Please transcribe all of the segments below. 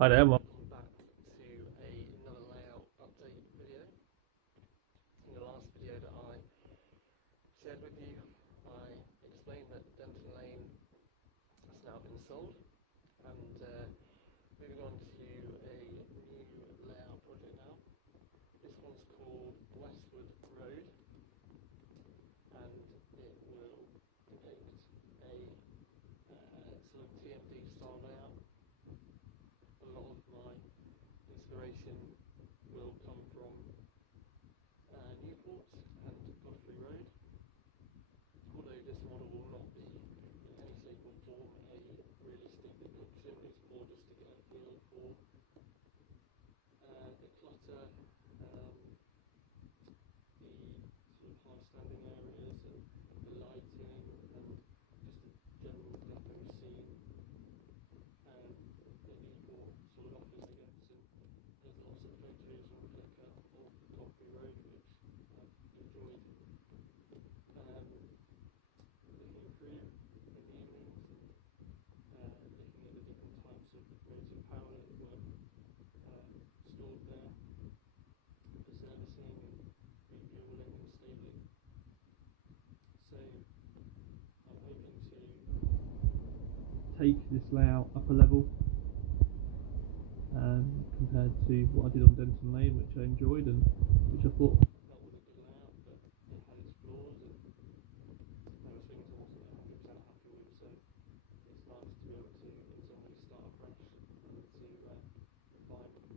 Hi there, Welcome back to another layout update video. In the last video that I shared with you, I explained that Denton Lane has now been sold, and moving on to a new layout project now. This one's called Westwood Road, and it will depict a sort of TMD style layout. A lot of my inspiration will come from Newport and Godfrey Road, although this model will not be in any shape or form a realistic depiction. It's more just to get a feel for the clutter, the sort of high standing areas, and the lighting, and just a general depot scene that Newport sort of offers, I guess. And there's lots of photos on Flickr of Godfrey Road, which I've enjoyed looking through in the evenings, and looking at the different types of motive power that were stored there for servicing and refueling and stabling. So I'm hoping to take this layout up a level compared to what I did on Denton Lane, which I enjoyed and which I thought felt was a good layout, but it had its flaws, and there were things I wasn't 100% happy with. So it's nice to be able to, in some ways, start afresh and to refine my approach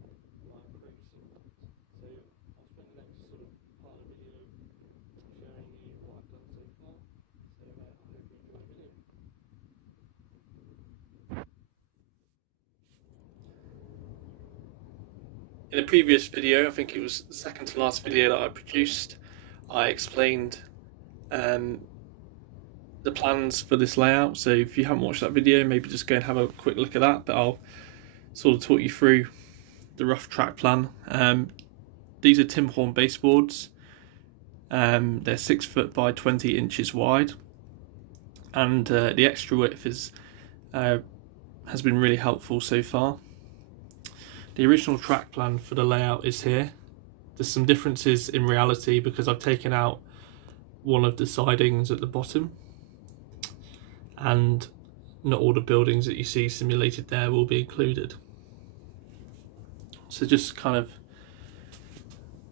somewhat. So I'll spend the next sort of part of the video showing you what I've done so far. So I hope you enjoy the video. In a previous video, I think it was the second to last video that I produced, I explained the plans for this layout. So if you haven't watched that video, maybe just go and have a quick look at that. But I'll sort of talk you through the rough track plan. These are Tim Horn baseboards. They're 6 foot by 20 inches wide, and the extra width has been really helpful so far. The original track plan for the layout is here. There's some differences in reality because I've taken out one of the sidings at the bottom, and not all the buildings that you see simulated there will be included. So just kind of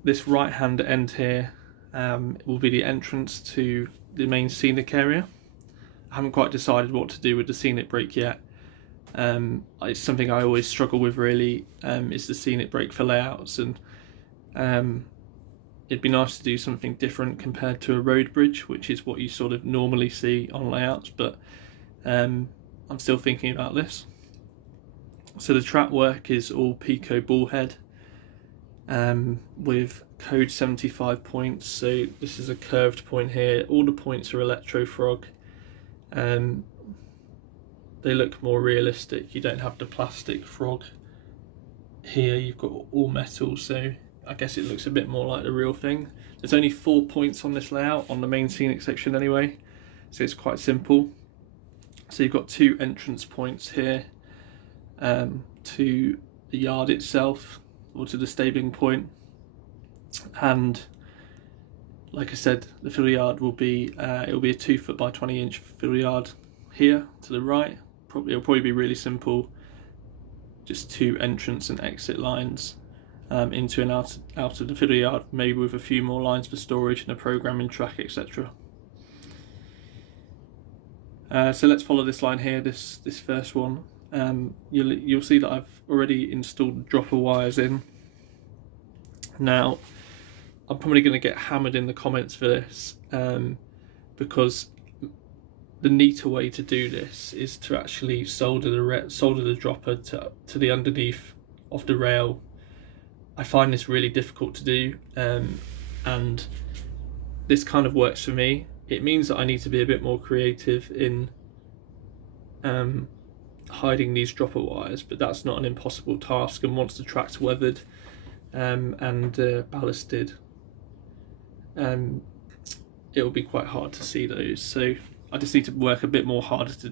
this right hand end here will be the entrance to the main scenic area. I haven't quite decided what to do with the scenic break yet. It's something I always struggle with, really, is the scenic break for layouts, and it'd be nice to do something different compared to a road bridge, which is what you sort of normally see on layouts, but I'm still thinking about this. So the track work is all Pico bullhead with code 75 points. So this is a curved point here. All the points are electrofrog. They look more realistic. You don't have the plastic frog here, you've got all metal, so I guess it looks a bit more like the real thing. There's only 4 points on this layout, on the main scenic section anyway, so it's quite simple. So you've got 2 entrance points here to the yard itself, or to the stabling point, and like I said, the field yard will be it'll be a 2 foot by 20 inch field yard here to the right. It'll probably be really simple, just 2 entrance and exit lines into and out of the field yard, maybe with a few more lines for storage and a programming track, etc. So let's follow this line here, this first one. You'll see that I've already installed dropper wires in. Now I'm probably going to get hammered in the comments for this because the neater way to do this is to actually solder the dropper to the underneath of the rail. I find this really difficult to do, and this kind of works for me. It means that I need to be a bit more creative in hiding these dropper wires, but that's not an impossible task, and once the track's weathered and ballasted, it will be quite hard to see those. So I just need to work a bit more harder to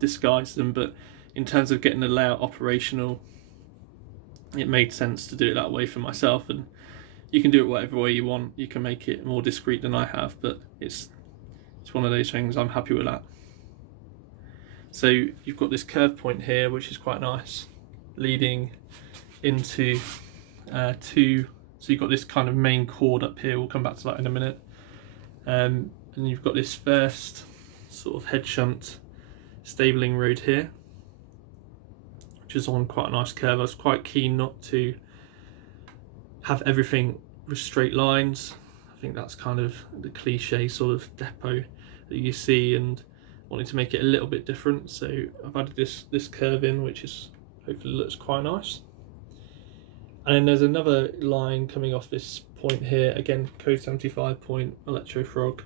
disguise them, but in terms of getting the layout operational, it made sense to do it that way for myself. And you can do it whatever way you want. You can make it more discreet than I have, but it's one of those things. I'm happy with that. So you've got this curve point here, which is quite nice, leading into two. So you've got this kind of main chord up here. We'll come back to that in a minute. And you've got this first sort of head shunt stabling road here, which is on quite a nice curve. I was quite keen not to have everything with straight lines. I think that's kind of the cliche sort of depot that you see, and wanting to make it a little bit different. So I've added this curve in, which is hopefully looks quite nice. And then there's another line coming off this point here, again code 75 point electro frog.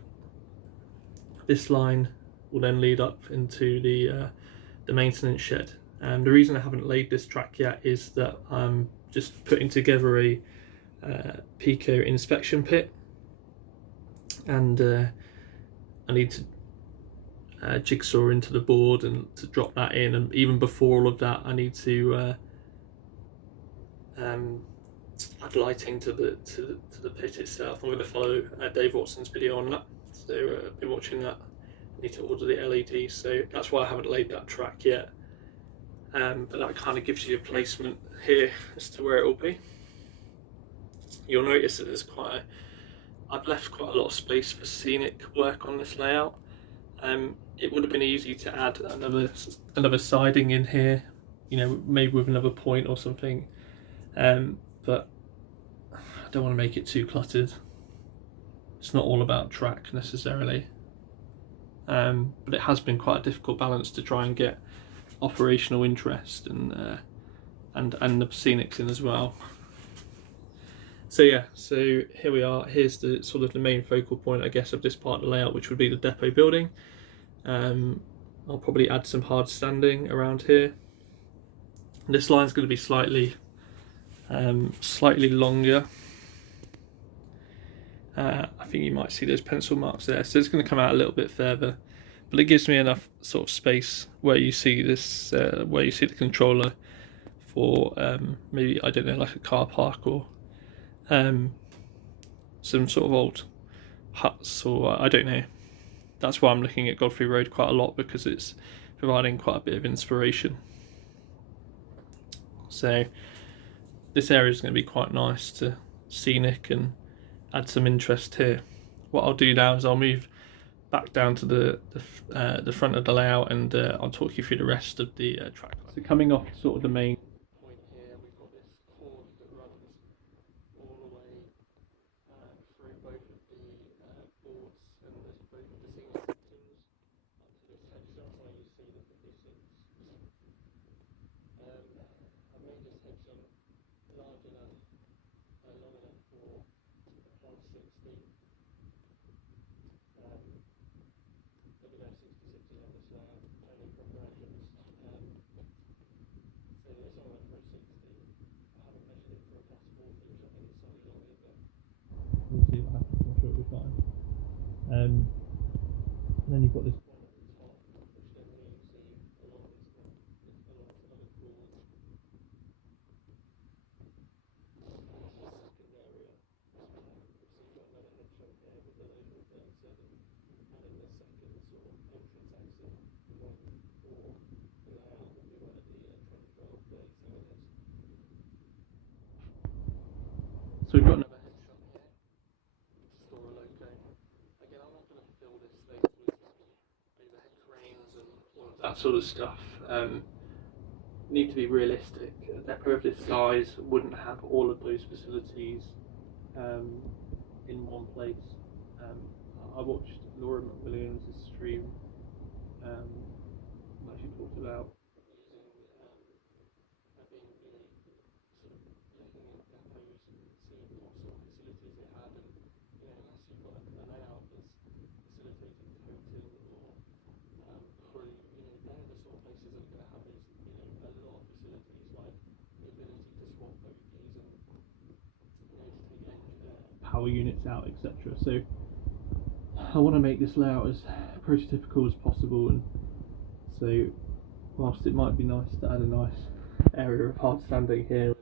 This line will then lead up into the maintenance shed. And the reason I haven't laid this track yet is that I'm just putting together a Pico inspection pit, and I need to jigsaw into the board and to drop that in. And even before all of that, I need to add lighting to the pit itself. I'm going to follow Dave Watson's video on that, so I've been watching that. I need to order the LEDs, so that's why I haven't laid that track yet. But that kind of gives you a placement here as to where it will be. You'll notice that there's I've left quite a lot of space for scenic work on this layout. It would have been easy to add another siding in here, you know, maybe with another point or something. But I don't want to make it too cluttered. It's not all about track necessarily, but it has been quite a difficult balance to try and get operational interest and the scenics in as well. So yeah, so here we are. Here's the sort of the main focal point, I guess, of this part of the layout, which would be the depot building. I'll probably add some hard standing around here. This line's going to be slightly longer. I think you might see those pencil marks there, so it's going to come out a little bit further, but it gives me enough sort of space where you see this, where you see the controller for maybe, I don't know, like a car park or some sort of old huts, or I don't know. That's why I'm looking at Godfrey Road quite a lot, because it's providing quite a bit of inspiration. So this area is going to be quite nice to scenic and add some interest here. What I'll do now is I'll move back down to the front of the layout, and I'll talk you through the rest of the track. So coming off sort of the main point here, we've got this cord that runs all the way through both of the boards and both of the scenic sections up to this head shunt where you see the 56. I've made this head shunt large enough, long enough for 160. There'll be no 60/60 on this layout, only from reference. So this one went for a 60. I haven't measured it for a class 4 finish. I think it's slightly longer, but We'll see what happens. I'm sure it'll be fine. And then you've got this one at the top, which then leads you along this other cord. Second area. So you've got another head shunt here with the local 37, and then the second sort of entrance exit point for the layout will be where the 2012 37 is. So we've got Another head shunt here to store a loco. Again, I'm not going to fill this space with overhead cranes and all of that sort of stuff. Need to be realistic. A depot of this size wouldn't have all of those facilities in one place. I watched Laura McWilliams' stream where she talked about using being really sort of looking at depots and seeing what sort of facilities they had, and unless you've got a layout that's facilitating coating or crew, they're the sort of places that are going to have these, a lot of facilities, like the ability to swap bogies and to take power units out, etc. So I want to make this layout as prototypical as possible, and so whilst it might be nice to add a nice area of hard standing here,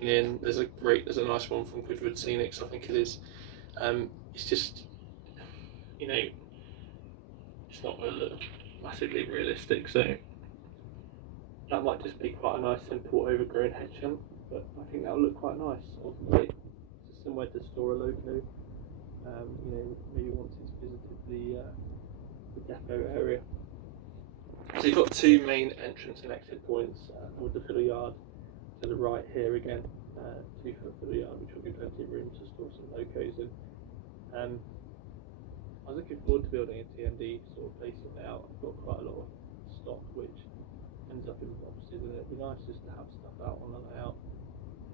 training. There's a nice one from Westwood Scenics, I think it is. It's just, you know, it's not going to look massively realistic, so that might just be quite a nice simple overgrown hedge hump, but I think that'll look quite nice. Obviously, it's somewhere to store a loco. You know, maybe once it's visited the depot area. So you've got two main entrance and exit points with the fiddle yard to the right here again, 2 foot fiddle yard, which will give plenty of room to store some locos in. I was looking forward to building a TMD sort of placing layout. I've got quite a lot of stock which ends up in boxes, and it'd be nice just to have stuff out on the layout.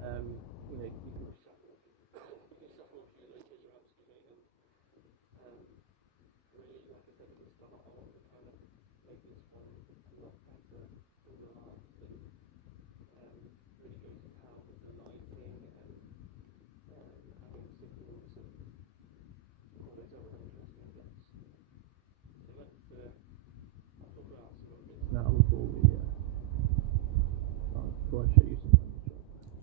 You know, you can shuffle a few locos around, really, like I said at the start, I want to kind of make this one a lot better organised and really go to town with the lighting and having signals and all those other interesting bits. So let's I'll talk about some other bits now before I show you some.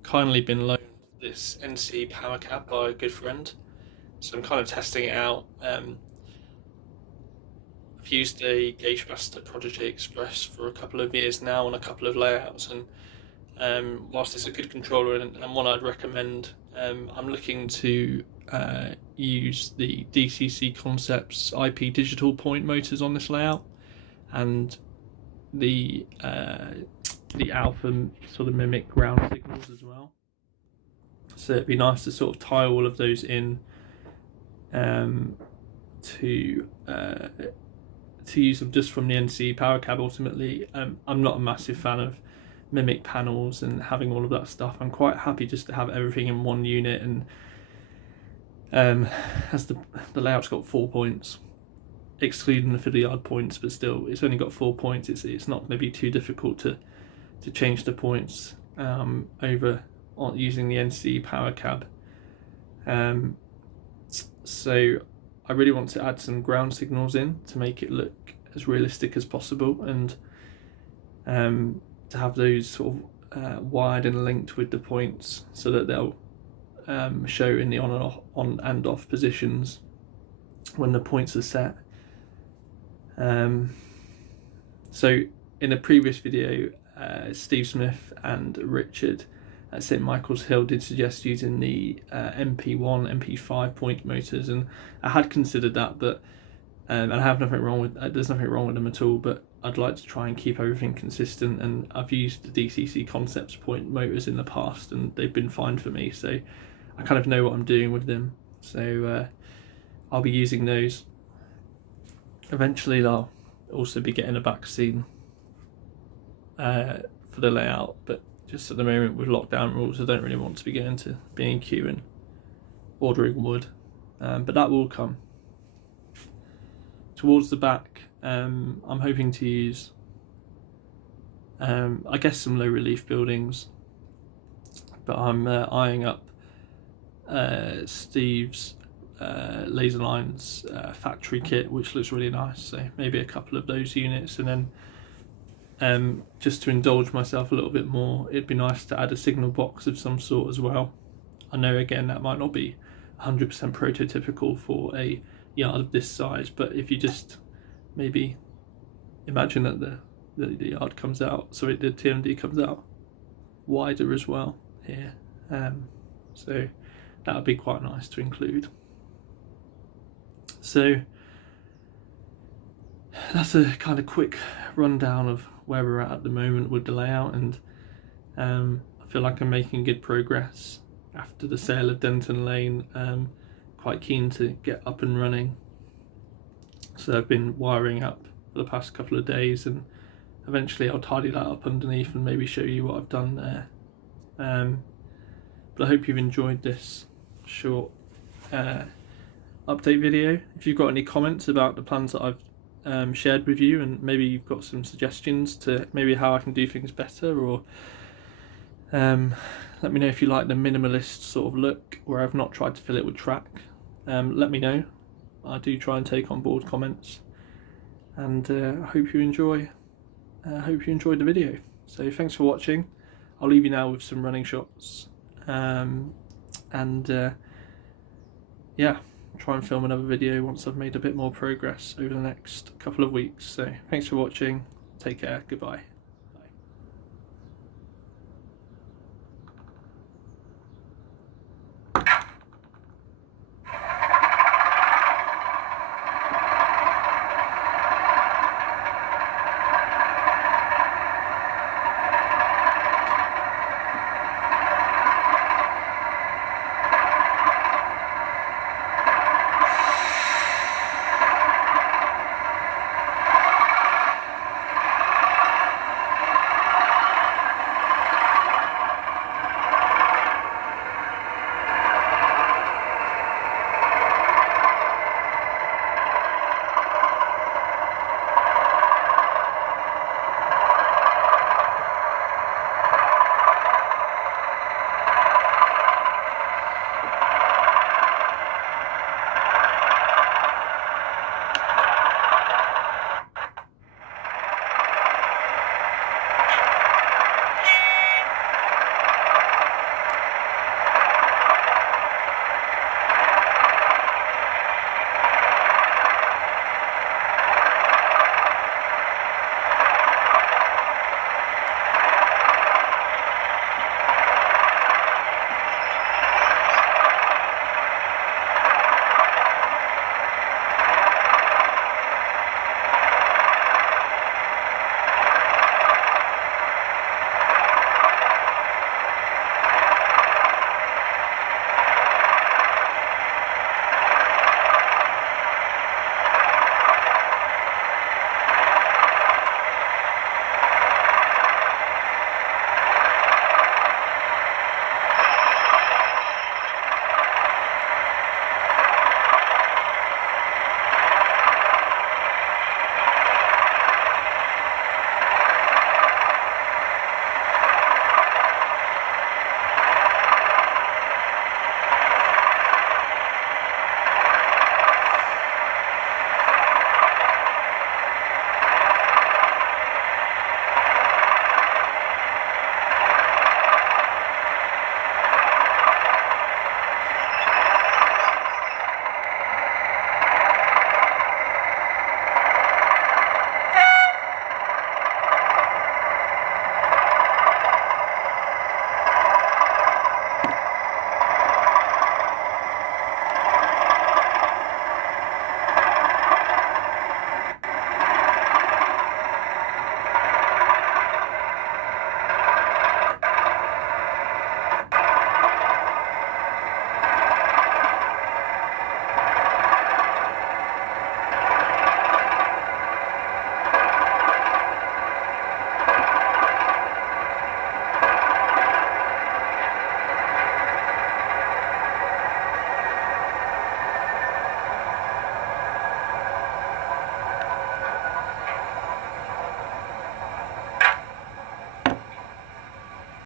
Kindly been loaned this NC power cab by a good friend, so I'm kind of testing it out. I've used a Gauge Master Prodigy Express for a couple of years now on a couple of layouts, and whilst it's a good controller and one I'd recommend, I'm looking to use the DCC Concepts IP digital point motors on this layout, and the alpha sort of mimic ground signals as well. So it'd be nice to sort of tie all of those in to use them just from the NC power cab ultimately. I'm not a massive fan of mimic panels and having all of that stuff. I'm quite happy just to have everything in one unit, and as the layout's got 4 points, excluding the fiddle yard points, but still it's only got 4 points. It's not going to be too difficult to change the points over on using the NC power cab. So I really want to add some ground signals in to make it look as realistic as possible, and to have those sort of wired and linked with the points so that they'll show in the on and off positions when the points are set. So in a previous video, Steve Smith and Richard at St Michael's Hill did suggest using the MP1, MP5 point motors, and I had considered that, but and I have nothing wrong with there's nothing wrong with them at all, but I'd like to try and keep everything consistent, and I've used the DCC Concepts point motors in the past and they've been fine for me, so I kind of know what I'm doing with them. So I'll be using those. Eventually I'll also be getting a back scene for the layout, but just at the moment with lockdown rules I don't really want to be going to B&Q and ordering wood, but that will come. Towards the back, I'm hoping to use I guess some low relief buildings, but I'm eyeing up Steve's laser lines factory kit, which looks really nice, so maybe a couple of those units, and then just to indulge myself a little bit more, it'd be nice to add a signal box of some sort as well. I know again that might not be 100% prototypical for a yard of this size, but if you just maybe imagine that the yard comes out, sorry, the TMD comes out wider as well here, so that would be quite nice to include. So that's a kind of quick rundown of where we're at the moment with the layout, and I feel like I'm making good progress after the sale of Denton Lane. Quite keen to get up and running, so I've been wiring up for the past couple of days, and eventually I'll tidy that up underneath and maybe show you what I've done there. But I hope you've enjoyed this short update video. If you've got any comments about the plans that I've shared with you, and maybe you've got some suggestions to maybe how I can do things better, or let me know if you like the minimalist sort of look where I've not tried to fill it with track. Let me know. I do try and take on board comments, and I hope you enjoyed the video. So thanks for watching. I'll leave you now with some running shots, Yeah, try and film another video once I've made a bit more progress over the next couple of weeks. So thanks for watching, take care, goodbye.